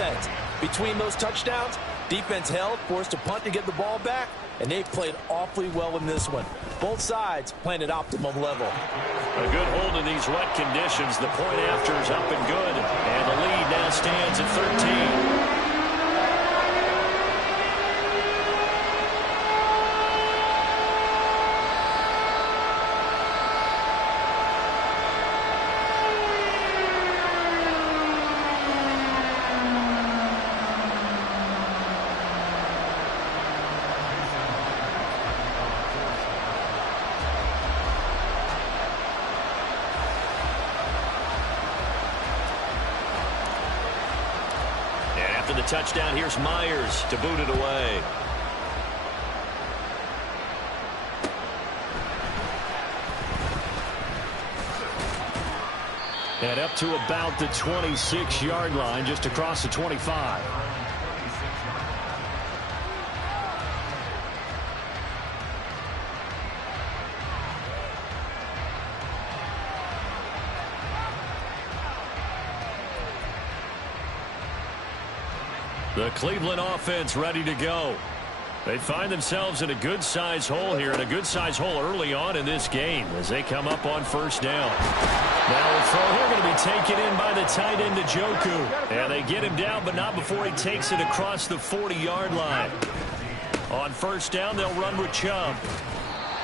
defense. Between those touchdowns, defense held, forced a punt to get the ball back, and they played awfully well in this one. Both sides playing at optimum level. A good hold in these wet conditions. The point after is up and good, and the lead now stands at 13. The touchdown, here's Myers to boot it away. And up to about the 26-yard line, just across the 25. The Cleveland offense ready to go. They find themselves in a good-sized hole here, and a good-sized hole early on in this game as they come up on first down. Now a throw here going to be taken in by the tight end, Njoku. And they get him down, but not before he takes it across the 40-yard line. On first down, they'll run with Chubb.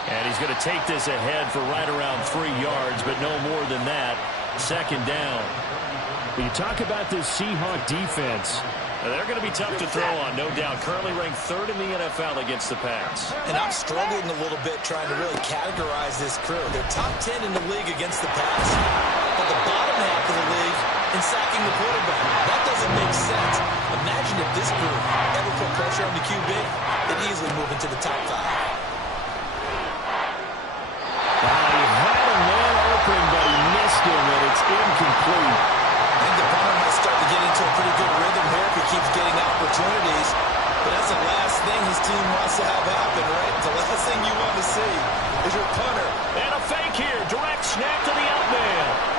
And he's going to take this ahead for right around 3 yards, but no more than that. Second down. When you talk about this Seahawk defense, they're going to be tough to throw on, no doubt. Currently ranked 3rd in the NFL against the pass. And I'm struggling a little bit trying to really categorize this crew. They're top 10 in the league against the pass, but the bottom half of the league in sacking the quarterback. That doesn't make sense. Imagine if this group ever put pressure on the QB, they'd easily move into the top 5. He had a man open, but he missed him, and it's incomplete. I think the punter might start to get into a pretty good rhythm here if he keeps getting opportunities. But that's the last thing his team wants to have happen, right? The last thing you want to see is your punter. And a fake here. Direct snap to the out man.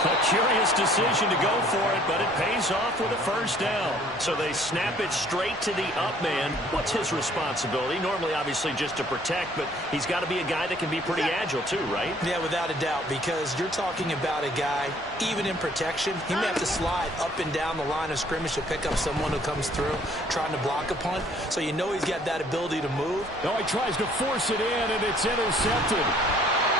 A curious decision to go for it, but it pays off with a first down. So they snap it straight to the up man. What's his responsibility? Normally, obviously, just to protect, but he's got to be a guy that can be pretty agile too, right? Yeah, without a doubt, because you're talking about a guy, even in protection, he may have to slide up and down the line of scrimmage to pick up someone who comes through trying to block a punt. So you know he's got that ability to move. No, he tries to force it in, and it's intercepted.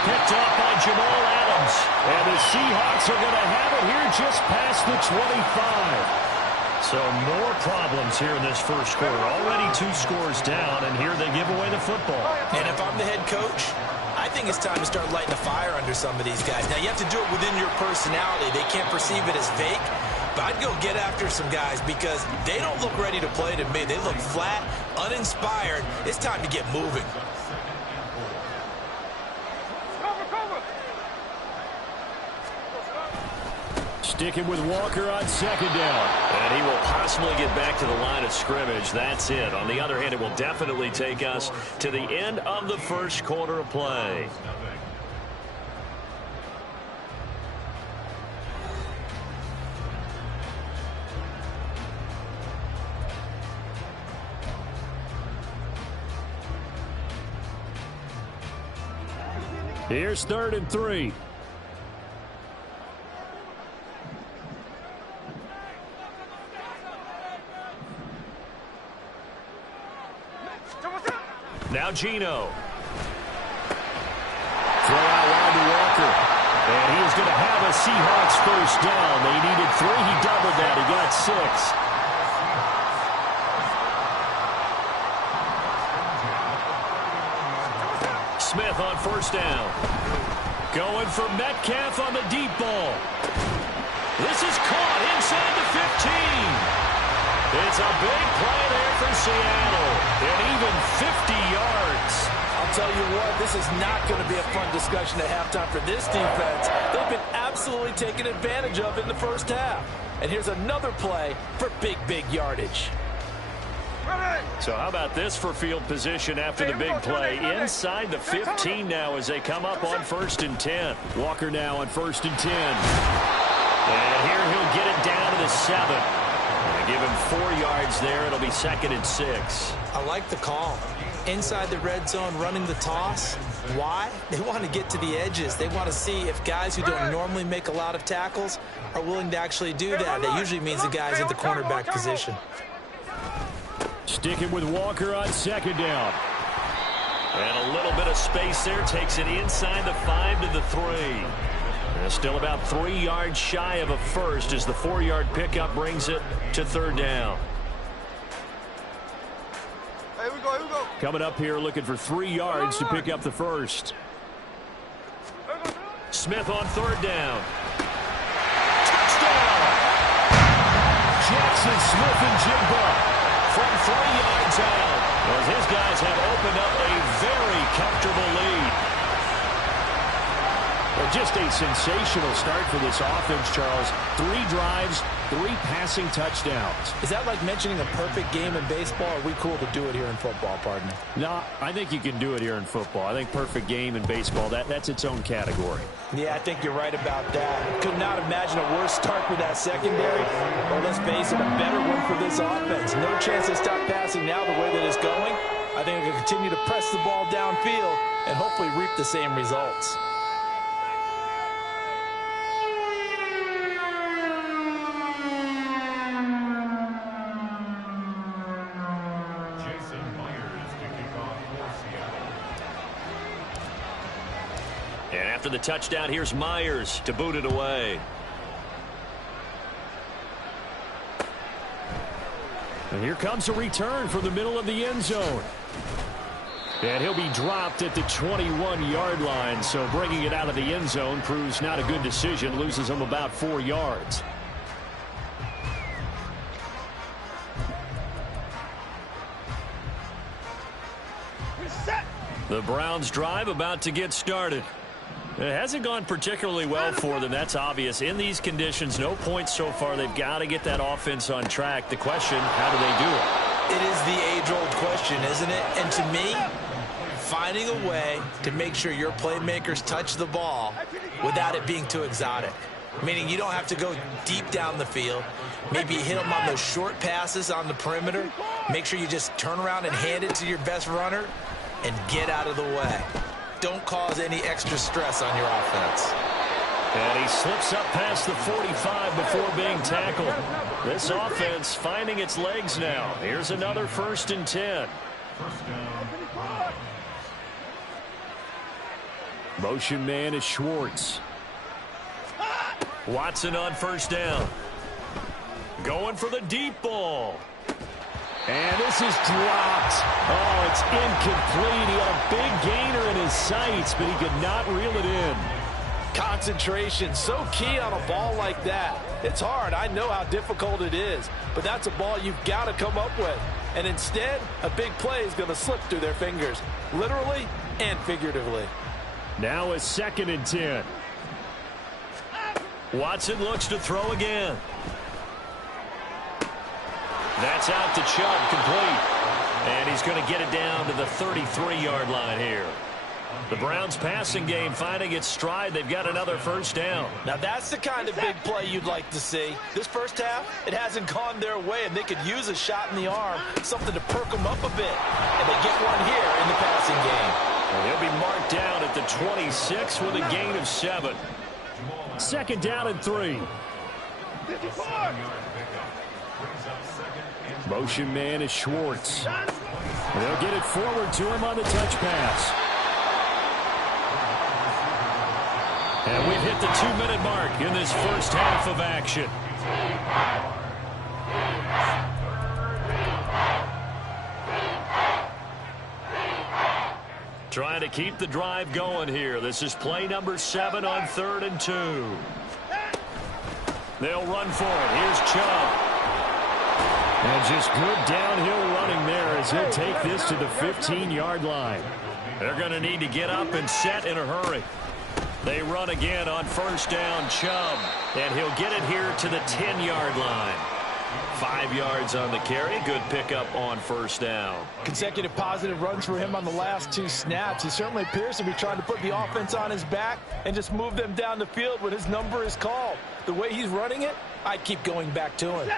Picked up by Jamal Adams. And the Seahawks are going to have it here just past the 25. So more problems here in this first quarter. Already 2 scores down, and here they give away the football. And if I'm the head coach, I think it's time to start lighting a fire under some of these guys. Now, you have to do it within your personality. They can't perceive it as fake. But I'd go get after some guys because they don't look ready to play to me. They look flat, uninspired. It's time to get moving. Sticking with Walker on second down. And he will possibly get back to the line of scrimmage. That's it. On the other hand, it will definitely take us to the end of the first quarter of play. Here's 3rd and 3. Now Geno. Throw out wide to Walker. And he is going to have a Seahawks first down. They needed 3. He doubled that. He got 6. Smith on first down. Going for Metcalf on the deep ball. This is caught inside the 15. It's a big play there for Seattle. And even 50 yards. I'll tell you what, this is not going to be a fun discussion at halftime for this defense. They've been absolutely taken advantage of in the first half. And here's another play for big yardage. So how about this for field position after the big play? Inside the 15 now as they come up on 1st and 10. Walker now on 1st and 10. And here he'll get it down to the 7. And give him 4 yards there. It'll be 2nd and 6. I like the call. Inside the red zone, running the toss. Why? They want to get to the edges. They want to see if guys who don't normally make a lot of tackles are willing to actually do that. That usually means the guys at the cornerback position. Sticking with Walker on 2nd down. And a little bit of space there. Takes it inside the 5 to the 3. And still about 3 yards shy of a first as the 4-yard pickup brings it to 3rd down. Here we go. Coming up here looking for 3 yards to pick up the first. Smith on 3rd down. Touchdown! Jackson Smith-Njigba from 3 yards out, as his guys have opened up a very comfortable lead. Well, just a sensational start for this offense, Charles. 3 drives, 3 passing touchdowns. Is that like mentioning a perfect game in baseball, or are we cool to do it here in football, partner? No, I think you can do it here in football. I think perfect game in baseball, that's its own category. Yeah, I think you're right about that. Could not imagine a worse start for that secondary. Or let's face it, a better one for this offense. No chance to stop passing now the way that it's going. I think they can continue to press the ball downfield and hopefully reap the same results. And after the touchdown, here's Myers to boot it away. And here comes a return from the middle of the end zone. And he'll be dropped at the 21-yard line, so bringing it out of the end zone proves not a good decision, loses him about 4 yards. The Browns drive about to get started. It hasn't gone particularly well for them. That's obvious. In these conditions, no points so far. They've got to get that offense on track. The question, how do they do it? It is the age-old question, isn't it? And to me, finding a way to make sure your playmakers touch the ball without it being too exotic. Meaning you don't have to go deep down the field. Maybe you hit them on those short passes on the perimeter. Make sure you just turn around and hand it to your best runner and get out of the way. Don't cause any extra stress on your offense. And he slips up past the 45 before being tackled. This offense finding its legs now. Here's another 1st and 10. Motion man is Schwartz. Watson on 1st down. Going for the deep ball. And this is dropped. Oh, it's incomplete. He had a big gainer in his sights, but he could not reel it in. Concentration, so key on a ball like that. It's hard. I know how difficult it is, but that's a ball you've got to come up with. And instead, a big play is going to slip through their fingers, literally and figuratively. Now a 2nd and 10. Watson looks to throw again. That's out to Chubb, complete. And he's going to get it down to the 33-yard line here. The Browns passing game finding its stride. They've got another 1st down. Now that's the kind of big play you'd like to see. This first half, it hasn't gone their way, and they could use a shot in the arm, something to perk them up a bit. And they get one here in the passing game. And he'll be marked down at the 26 with a gain of 7. 2nd down and 3. Motion man is Schwartz. They'll get it forward to him on the touch pass. And we've hit the 2-minute mark in this first half of action. Trying to keep the drive going here. This is play number 7 on 3rd and 2. They'll run for it. Here's Chubb. And just good downhill running there as he'll take this to the 15-yard line. They're going to need to get up and set in a hurry. They run again on 1st down, Chubb. And he'll get it here to the 10-yard line. 5 yards on the carry. Good pickup on 1st down. Consecutive positive runs for him on the last 2 snaps. He certainly appears to be trying to put the offense on his back and just move them down the field when his number is called. The way he's running it, I'd keep going back to him.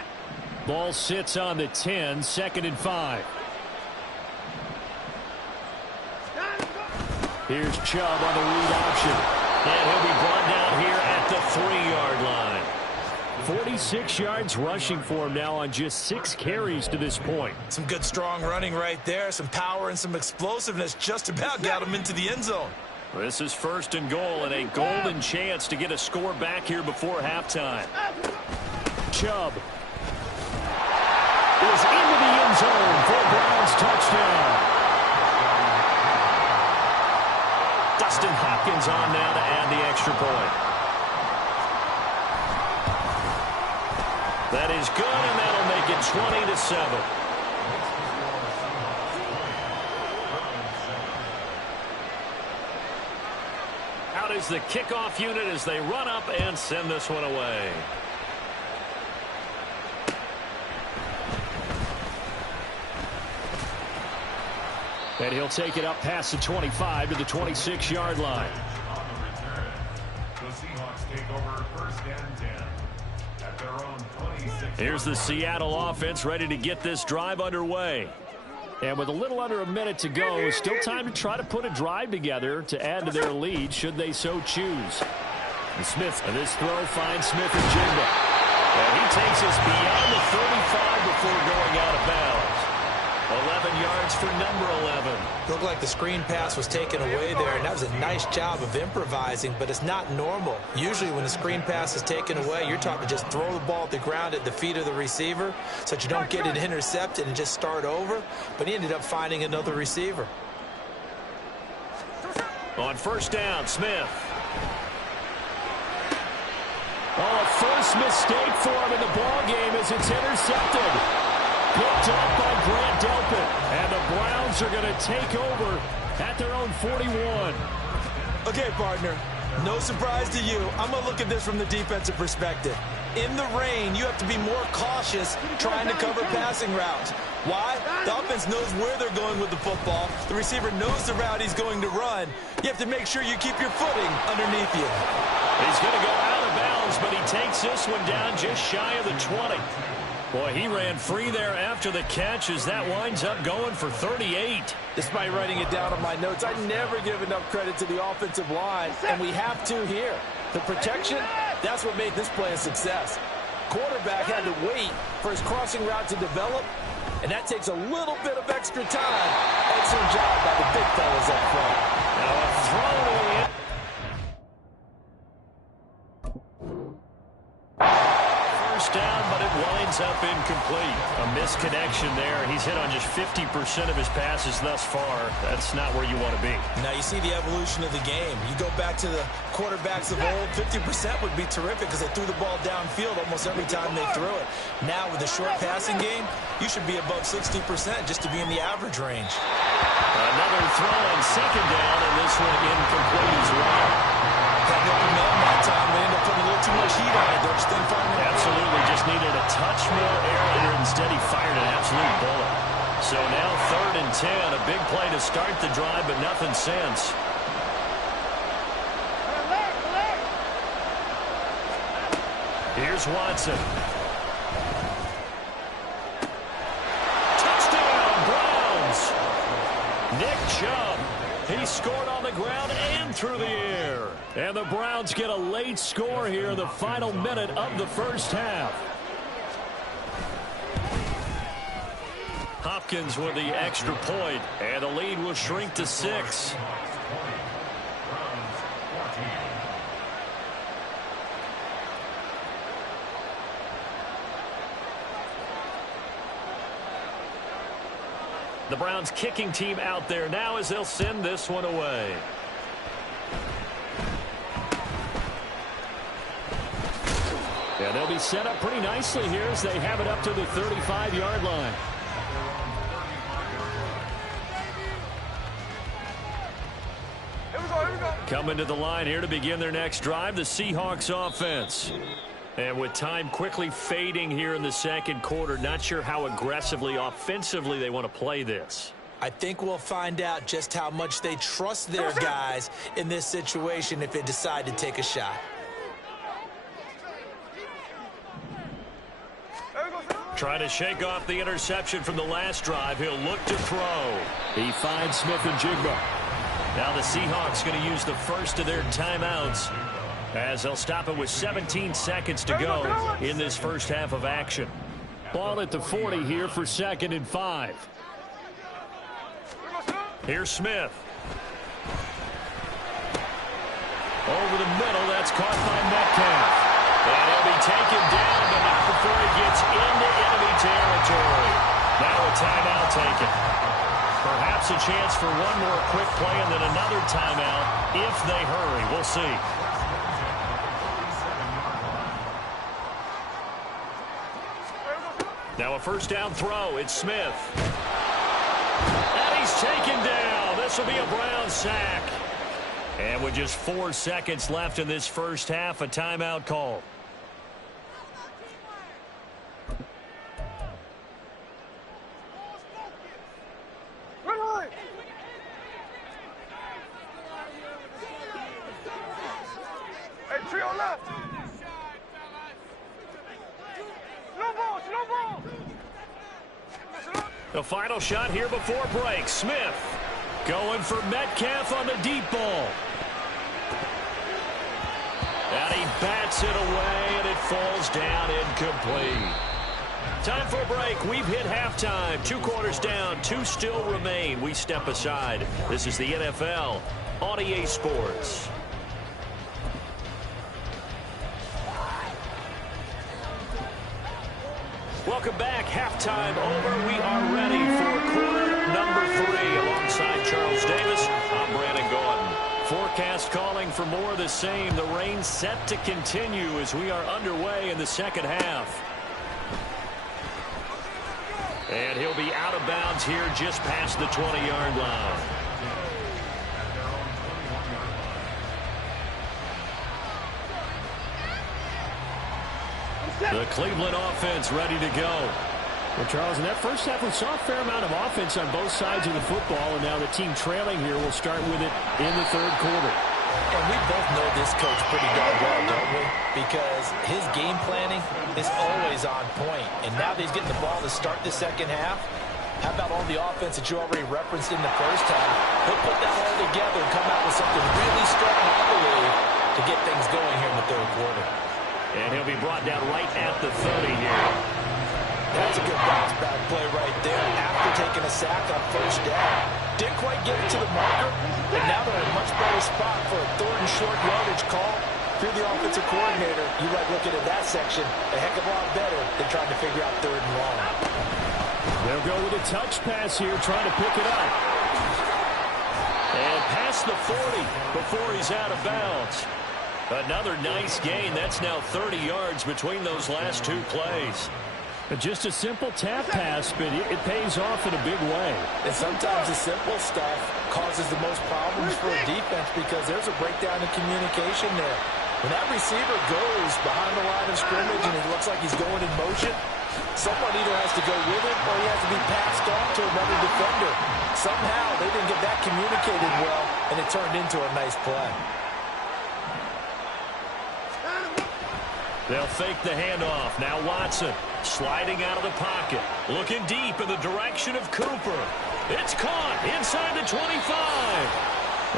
Ball sits on the 10, 2nd and 5. Here's Chubb on the read option. And he'll be brought down here at the 3-yard line. 46 yards rushing for him now on just 6 carries to this point. Some good strong running right there. Some power and some explosiveness just about got him into the end zone. This is 1st and goal and a golden chance to get a score back here before halftime. Chubb is into the end zone for a Browns touchdown. Dustin Hopkins on now to add the extra point. That is good, and that'll make it 20-7. Out is the kickoff unit as they run up and send this one away. And he'll take it up past the 25 to the 26-yard line. The Seahawks take over 1st and 10 at their own 26. Here's the Seattle offense ready to get this drive underway. And with a little under a minute to go, still time to try to put a drive together to add to their lead should they so choose. And Smith, and this throw finds Smith and Jigba. And he takes us beyond the 35 before going out of bounds. 11 yards for number 11. Looked like the screen pass was taken away there, and that was a nice job of improvising, but it's not normal. Usually when the screen pass is taken away, you're taught to just throw the ball at the ground at the feet of the receiver so that you don't get it intercepted and just start over, but he ended up finding another receiver. On 1st down, Smith. Oh, a first mistake for him in the ball game as it's intercepted. Picked up by Grant Delpit. And the Browns are going to take over at their own 41. Okay, partner, no surprise to you. I'm going to look at this from the defensive perspective. In the rain, you have to be more cautious trying to cover passing routes. Why? The offense knows where they're going with the football. The receiver knows the route he's going to run. You have to make sure you keep your footing underneath you. He's going to go out of bounds, but he takes this one down just shy of the 20. Boy, he ran free there after the catch as that winds up going for 38. Despite writing it down on my notes, I never give enough credit to the offensive line, and we have to here. The protection, that's what made this play a success. Quarterback had to wait for his crossing route to develop, and that takes a little bit of extra time. Excellent job by the big fellas up front. Now a throw to the end. First down, but it winds up incomplete. A misconnection there. He's hit on just 50% of his passes thus far. That's not where you want to be. Now you see the evolution of the game. You go back to the quarterbacks of old, 50% would be terrific because they threw the ball downfield almost every time they threw it. Now with the short passing game, you should be above 60% just to be in the average range. Another throw on 2nd down, and this one incomplete as well. Had no man that time. They ended up putting a little too much heat on it. Don't you think, partner? Absolutely. Just needed a touch more air in it. Instead, he fired an absolute bullet. So now 3rd and 10. A big play to start the drive, but nothing since. Here's Watson. Touchdown, Browns. Nick Chubb. He scored on the ground and through the air. And the Browns get a late score here in the final minute of the first half. Hopkins with the extra point, and the lead will shrink to 6. The Browns kicking team out there now as they'll send this one away. Yeah, they'll be set up pretty nicely here as they have it up to the 35-yard line. Coming to the line here to begin their next drive, the Seahawks offense. And with time quickly fading here in the second quarter, not sure how aggressively, offensively they want to play this. I think we'll find out just how much they trust their guys in this situation if they decide to take a shot. Trying to shake off the interception from the last drive. He'll look to throw. He finds Smith-Njigba. Now the Seahawks going to use the first of their timeouts as they'll stop it with 17 seconds to go in this first half of action. Ball at the 40 here for 2nd and 5. Here's Smith. Over the middle, that's caught by Metcalf. And he'll be taken down, but not before he gets into enemy territory. Now a timeout taken. Perhaps a chance for one more quick play and then another timeout if they hurry. We'll see. Now a first down throw. It's Smith. And he's taken down. This will be a Brown sack. And with just 4 seconds left in this first half, a timeout call. Hey, trio left. Slow ball. The final shot here before break. Smith going for Metcalf on the deep ball. And he bats it away, and it falls down incomplete. Time for a break. We've hit halftime. 2 quarters down. 2 still remain. We step aside. This is the NFL on EA Sports. Welcome back. Halftime over. We are ready for quarter number 3. Alongside Charles Davis, I'm Brandon Gordon. Forecast calling for more of the same. The rain set to continue as we are underway in the second half. And he'll be out of bounds here just past the 20-yard line. The Cleveland offense ready to go. Well, Charles, in that first half, we saw a fair amount of offense on both sides of the football, and now the team trailing here will start with it in the third quarter. And we both know this coach pretty darn well, don't we? Because his game planning is always on point. And now that he's getting the ball to start the second half, how about all the offense that you already referenced in the first half? He'll put that all together and come out with something really strong, I believe, to get things going here in the third quarter. And he'll be brought down right at the 30 here. That's a good bounce back play right there after taking a sack on first down. Didn't quite get it to the marker, but now they're in a much better spot for a 3rd and short yardage call. If you're the offensive coordinator, you like looking at that section a heck of a lot better than trying to figure out 3rd and long. They'll go with a touch pass here, trying to pick it up. And past the 40 before he's out of bounds. Another nice gain. That's now 30 yards between those last 2 plays. Just a simple tap pass, but it pays off in a big way. And sometimes the simple stuff causes the most problems for a defense because there's a breakdown in communication there. When that receiver goes behind the line of scrimmage and it looks like he's going in motion, someone either has to go with it or he has to be passed off to another defender. Somehow they didn't get that communicated well, and it turned into a nice play. They'll fake the handoff. Now Watson sliding out of the pocket. Looking deep in the direction of Cooper. It's caught inside the 25.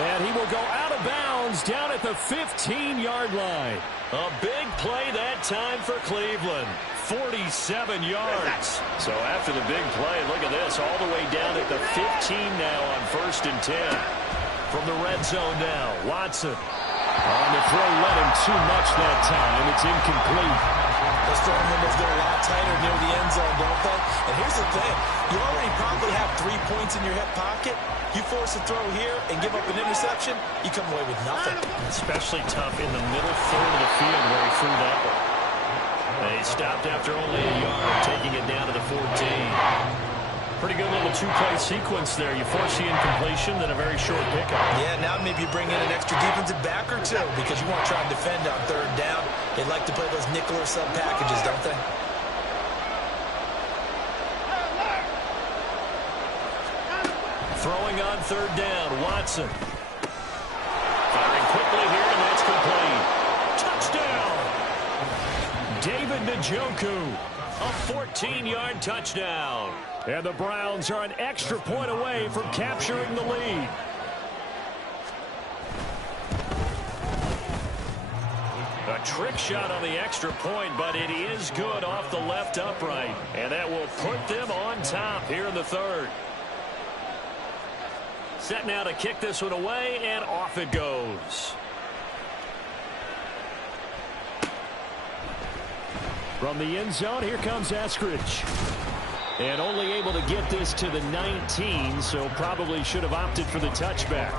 And he will go out of bounds down at the 15-yard line. A big play that time for Cleveland. 47 yards. So after the big play, look at this. All the way down at the 15 now on 1st and 10. From the red zone now, Watson. On the throw, led him too much that time. It's incomplete. Those throwing windows get a lot tighter near the end zone, don't they? And here's the thing. You already probably have 3 points in your hip pocket. You force a throw here and give up an interception, you come away with nothing. Especially tough in the middle third of the field where he threw that one. They stopped after only a yard, taking it down to the 14. Pretty good little 2-play sequence there. You force the incompletion, then a very short pickup. Yeah, now maybe you bring in an extra defensive back or 2 because you want to try and defend on 3rd down. They like to play those nickel or sub packages, don't they? Throwing on 3rd down, Watson. Firing quickly here, and that's complete. Touchdown! David Njoku. A 14-yard touchdown. And the Browns are an extra point away from capturing the lead. A trick shot on the extra point, but it is good off the left upright. And that will put them on top here in the third. Set now to kick this one away, and off it goes. From the end zone, here comes Eskridge. And only able to get this to the 19, so probably should have opted for the touchback.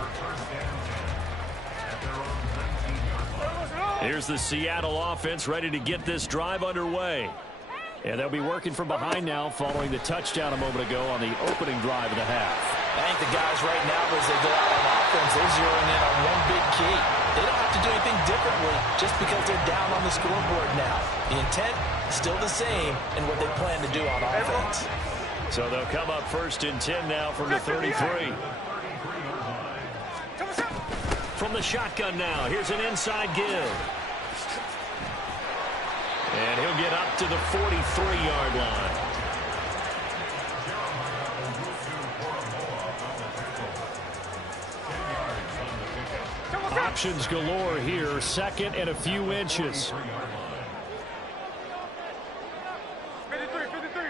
Here's the Seattle offense ready to get this drive underway. And they'll be working from behind now following the touchdown a moment ago on the opening drive of the half. I think the guys right now, as they go out on offense, they're zeroing in on one big key. They don't have to do anything differently just because they're down on the scoreboard now. The intent, still the same, and what they plan to do on offense. So they'll come up 1st and 10 now from the 33. From the shotgun now, here's an inside give. And he'll get up to the 43-yard line. Options galore here, 2nd and a few inches. 53.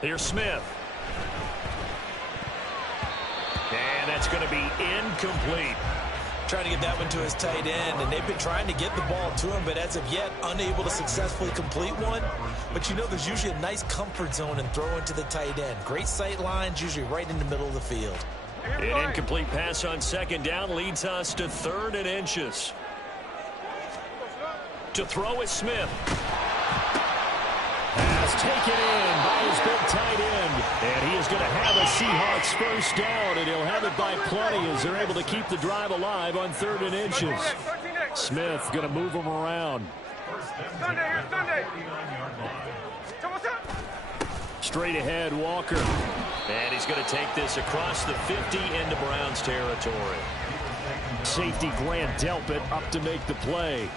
Here's Smith. And that's going to be incomplete. Trying to get that one to his tight end, and they've been trying to get the ball to him, but as of yet, unable to successfully complete one. But you know there's usually a nice comfort zone in throwing to the tight end. Great sight lines, usually right in the middle of the field. An incomplete pass on 2nd down leads us to 3rd and inches. To throw is Smith. Pass taken in by his big tight end. And he is going to have a Seahawks 1st down, and he'll have it by plenty as they're able to keep the drive alive on 3rd and inches. Smith going to move him around. Sunday. Straight ahead, Walker. And he's going to take this across the 50 into Browns territory. Safety Grant Delpit up to make the play.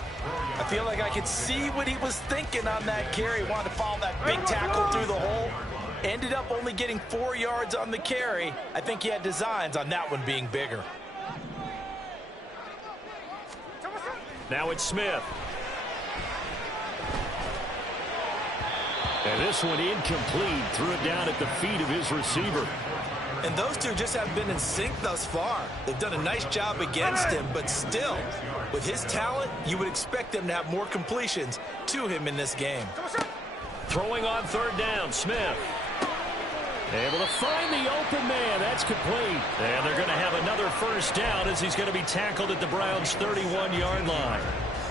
I feel like I could see what he was thinking on that carry. Wanted to follow that big tackle through the hole. Ended up only getting 4 yards on the carry. I think he had designs on that one being bigger. Now it's Smith. And this one incomplete. Threw it down at the feet of his receiver. And those two just haven't been in sync thus far. They've done a nice job against him, but still, with his talent, you would expect them to have more completions to him in this game. Throwing on 3rd down, Smith. Able to find the open man. That's complete. And they're going to have another 1st down as he's going to be tackled at the Browns' 31-yard line.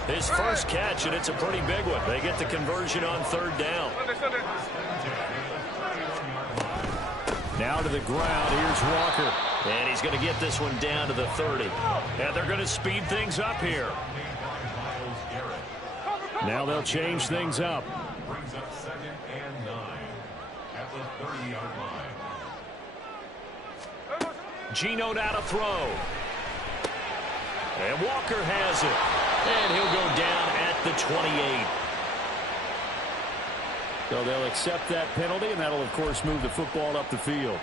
His first catch, and it's a pretty big one. They get the conversion on 3rd down. Now to the ground. Here's Walker. And he's going to get this one down to the 30. And they're going to speed things up here. Now they'll change things up. Brings up 2nd and 9 at the 30-yard line. Geno now to throw. And Walker has it. And he'll go down at the 28. So they'll accept that penalty, and that'll, of course, move the football up the field.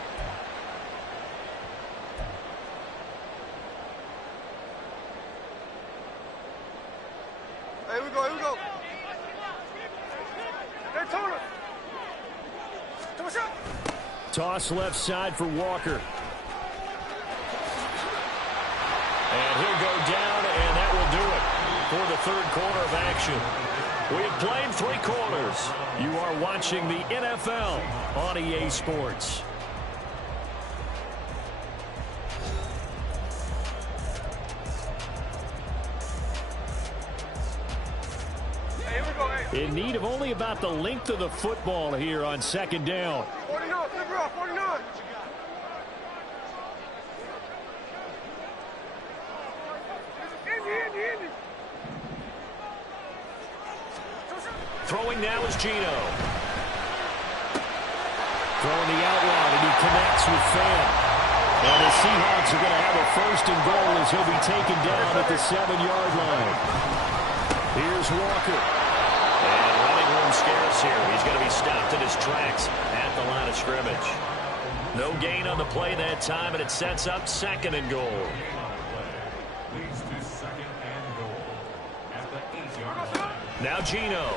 Here we go. Hey, Tony. Toss left side for Walker. And he'll go down, and that will do it for the 3rd quarter of action. We have played 3 quarters. You are watching the NFL on EA Sports. Hey, here we go. Hey. In need of only about the length of the football here on 2nd down. 49, flip it off, 49. Indy. Throwing now is Geno. Throwing the out route, and he connects with Fan. And the Seahawks are going to have a 1st and goal as he'll be taken down at the 7-yard line. Here's Walker. And stopped in his tracks at the line of scrimmage. No gain on the play that time, and it sets up 2nd and goal. Leads to 2nd and goal at the 8-yard line. Now Geno.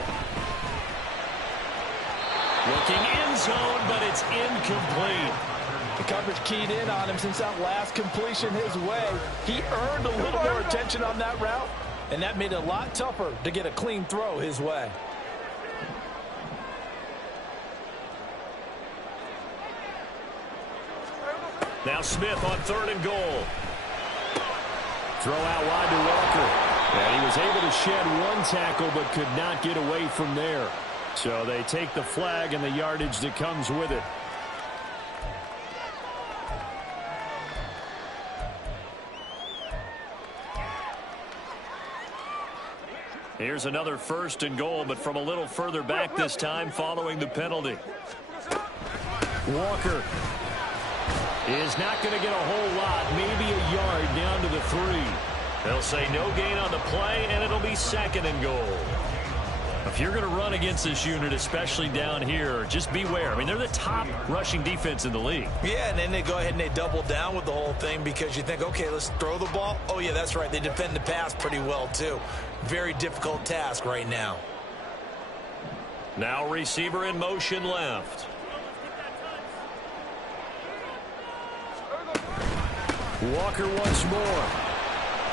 Looking end zone, but it's incomplete. The coverage keyed in on him since that last completion his way. He earned a little more attention on that route, and that made it a lot tougher to get a clean throw his way. Now Smith on 3rd and goal. Throw out wide to Walker. And he was able to shed one tackle but could not get away from there. So they take the flag and the yardage that comes with it. Here's another 1st and goal, but from a little further back this time following the penalty. Walker is not going to get a whole lot, maybe a yard down to the 3. They'll say no gain on the play, and it'll be 2nd and goal. If you're going to run against this unit, especially down here, just beware. I mean, they're the top rushing defense in the league. Yeah, and then they go ahead and they double down with the whole thing because you think, okay, let's throw the ball. Oh, yeah, that's right. They defend the pass pretty well, too. Very difficult task right now. Now receiver in motion left. Walker once more.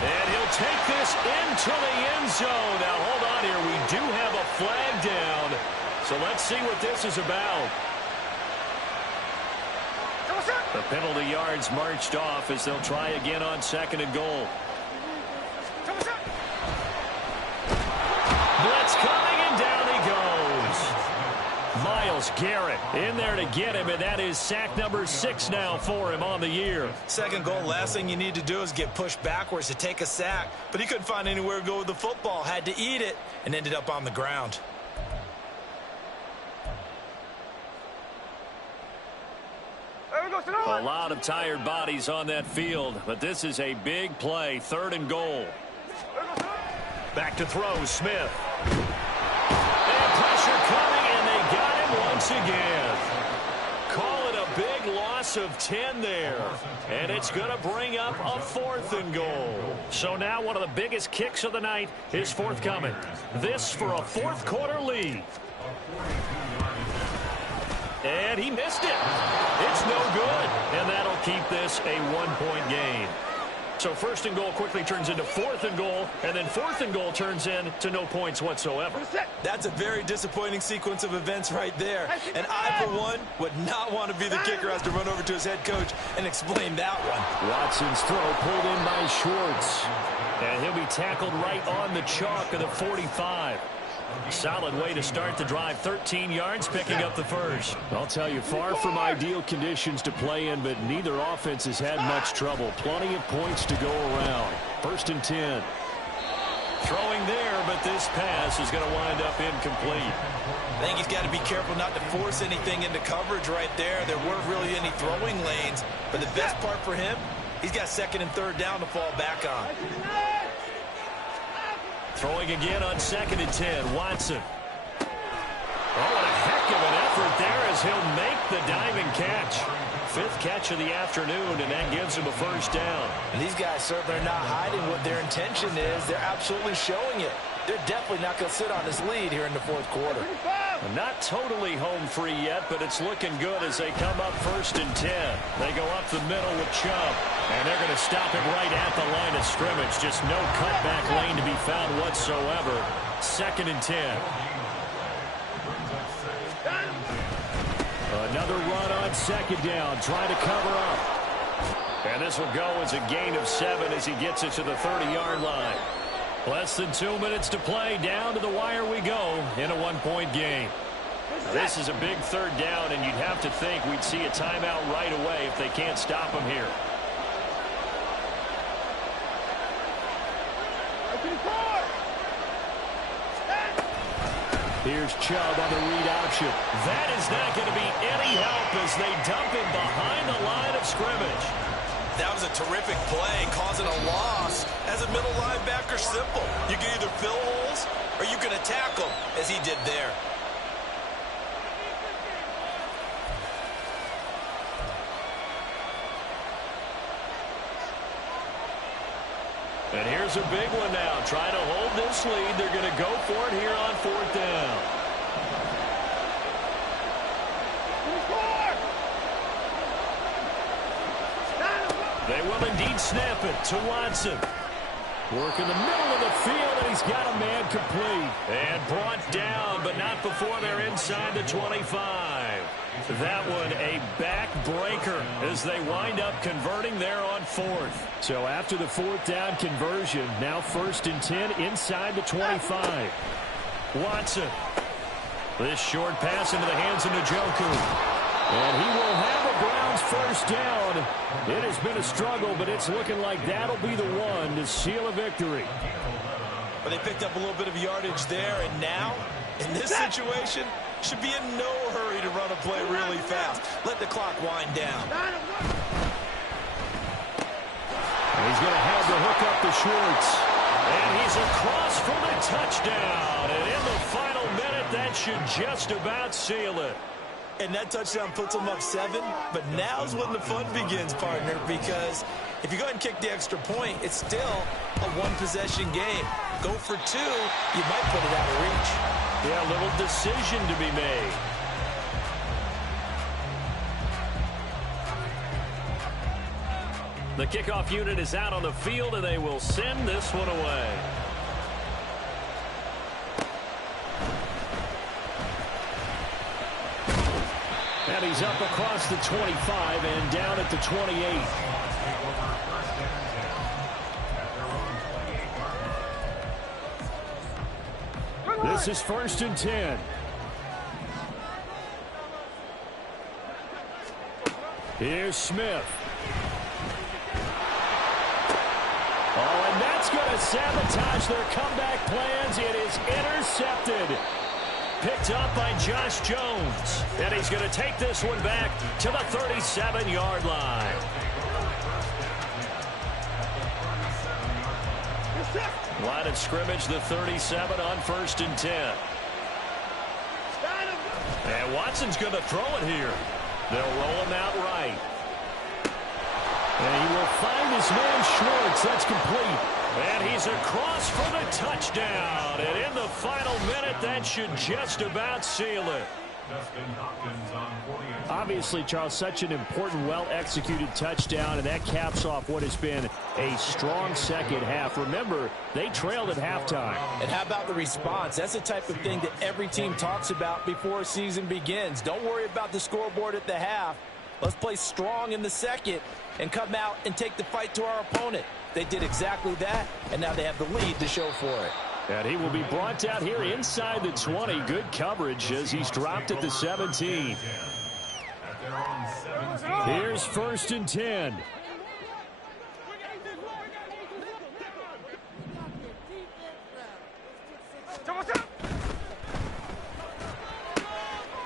And he'll take this into the end zone. Now, hold on here. We do have a flag down. So let's see what this is about. The penalty yards marched off as they'll try again on 2nd and goal. Blitz coming, and down he goes. Myles Garrett in there to get him, and that is sack number 6 now for him on the year. 2nd goal, last thing you need to do is get pushed backwards to take a sack. But he couldn't find anywhere to go with the football. Had to eat it and ended up on the ground. A lot of tired bodies on that field, but this is a big play. 3rd and goal. Back to throw, Smith. And pressure coming, and they got him once again. Call it a big loss of 10 there. And it's going to bring up a 4th and goal. So now one of the biggest kicks of the night is forthcoming. This for a 4th quarter lead. And he missed it. It's no good. And that'll keep this a 1-point game. So 1st and goal quickly turns into 4th and goal, and then 4th and goal turns into no points whatsoever. That's a very disappointing sequence of events right there. And I, for one, would not want to be the kicker who has to run over to his head coach and explain that one. Watson's throw pulled in by Schwartz. And he'll be tackled right on the chalk of the 45. Solid way to start the drive. 13 yards, picking up the 1st. I'll tell you, far from ideal conditions to play in, but neither offense has had much trouble. Plenty of points to go around. 1st and 10. Throwing there, but this pass is going to wind up incomplete. I think he's got to be careful not to force anything into coverage right there. There weren't really any throwing lanes, but the best part for him, he's got 2nd and 3rd down to fall back on. Throwing again on 2nd and 10, Watson. Oh, what a heck of an effort there as he'll make the diving catch. 5th catch of the afternoon, and that gives him a 1st down. And these guys certainly are not hiding what their intention is. They're absolutely showing it. They're definitely not going to sit on this lead here in the 4th quarter. Not totally home free yet, but it's looking good as they come up 1st and 10. They go up the middle with Chubb, and they're going to stop him right at the line of scrimmage. Just no cutback lane to be found whatsoever. 2nd and 10. Another run on 2nd down, trying to cover up. And this will go as a gain of 7 as he gets it to the 30-yard line. Less than 2 minutes to play. Down to the wire we go in a 1-point game. This is a big 3rd down, and you'd have to think we'd see a timeout right away if they can't stop him here. Here's Chubb on the read option. That is not going to be any help as they dump him behind the line of scrimmage. That was a terrific play, causing a loss. As a middle linebacker, simple. You can either fill holes or you can attack them, as he did there. And here's a big one now. Trying to hold this lead. They're going to go for it here on 4th down. They will indeed snap it to Watson. Work in the middle of the field, and he's got a man complete. And brought down, but not before they're inside the 25. That one a backbreaker as they wind up converting there on 4th. So after the 4th down conversion, now 1st and 10 inside the 25. Watson. This short pass into the hands of Njoku. And he will have the Browns 1st down. It has been a struggle, but it's looking like that'll be the one to seal a victory. But they picked up a little bit of yardage there, and now, in this situation, should be in no hurry to run a play really fast. Let the clock wind down. And he's going to have to hook up the Schwartz. And he's across for the touchdown. And in the final minute, that should just about seal it. And that touchdown puts them up 7, but now's when the fun begins, partner, because if you go ahead and kick the extra point, it's still a one-possession game. Go for 2, you might put it out of reach. Yeah, a little decision to be made. The kickoff unit is out on the field, and they will send this one away. And he's up across the 25 and down at the 28. This is 1st and 10. Here's Smith. Oh, and that's going to sabotage their comeback plans. It is intercepted. Picked up by Josh Jones. And he's going to take this one back to the 37-yard line. Line of scrimmage, the 37 on 1st and 10. And Watson's going to throw it here. They'll roll him out right. And he will find his man Schwartz. That's complete. And he's across for the touchdown. And in the final minute, that should just about seal it. Obviously, Charles, such an important, well-executed touchdown, and that caps off what has been a strong second half. Remember, they trailed at halftime. And how about the response? That's the type of thing that every team talks about before a season begins. Don't worry about the scoreboard at the half. Let's play strong in the second and come out and take the fight to our opponent. They did exactly that, and now they have the lead to show for it. And he will be brought out here inside the 20. Good coverage as he's dropped at the 17. Here's 1st and 10.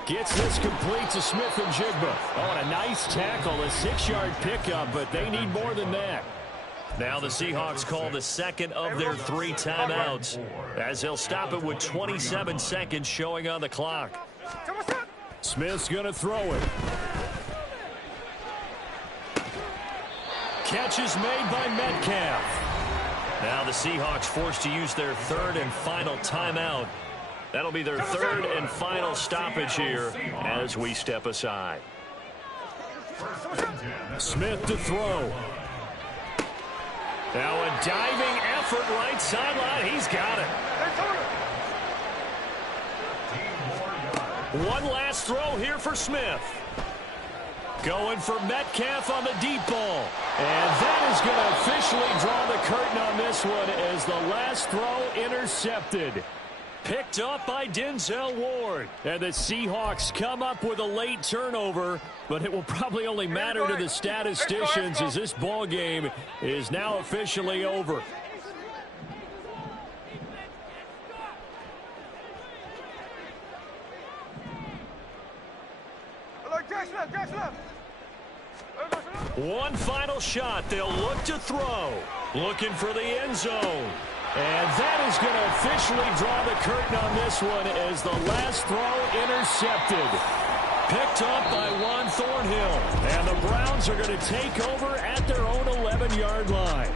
Gets this complete to Smith-Njigba. Oh, and a nice tackle, a 6-yard pickup, but they need more than that. Now the Seahawks call the second of their 3 timeouts as they'll stop it with 27 seconds showing on the clock. Smith's going to throw it. Catch is made by Metcalf. Now the Seahawks forced to use their 3rd and final timeout. That'll be their 3rd and final stoppage here as we step aside. Smith to throw. Now a diving effort right sideline. He's got it. One last throw here for Smith. Going for Metcalf on the deep ball. And that is going to officially draw the curtain on this one as the last throw intercepted. Picked up by Denzel Ward. And the Seahawks come up with a late turnover, but it will probably only matter to the statisticians as this ball game is now officially over. One final shot. They'll look to throw. Looking for the end zone. And that is going to officially draw the curtain on this one as the last throw intercepted. Picked up by Juan Thornhill. And the Browns are going to take over at their own 11-yard line.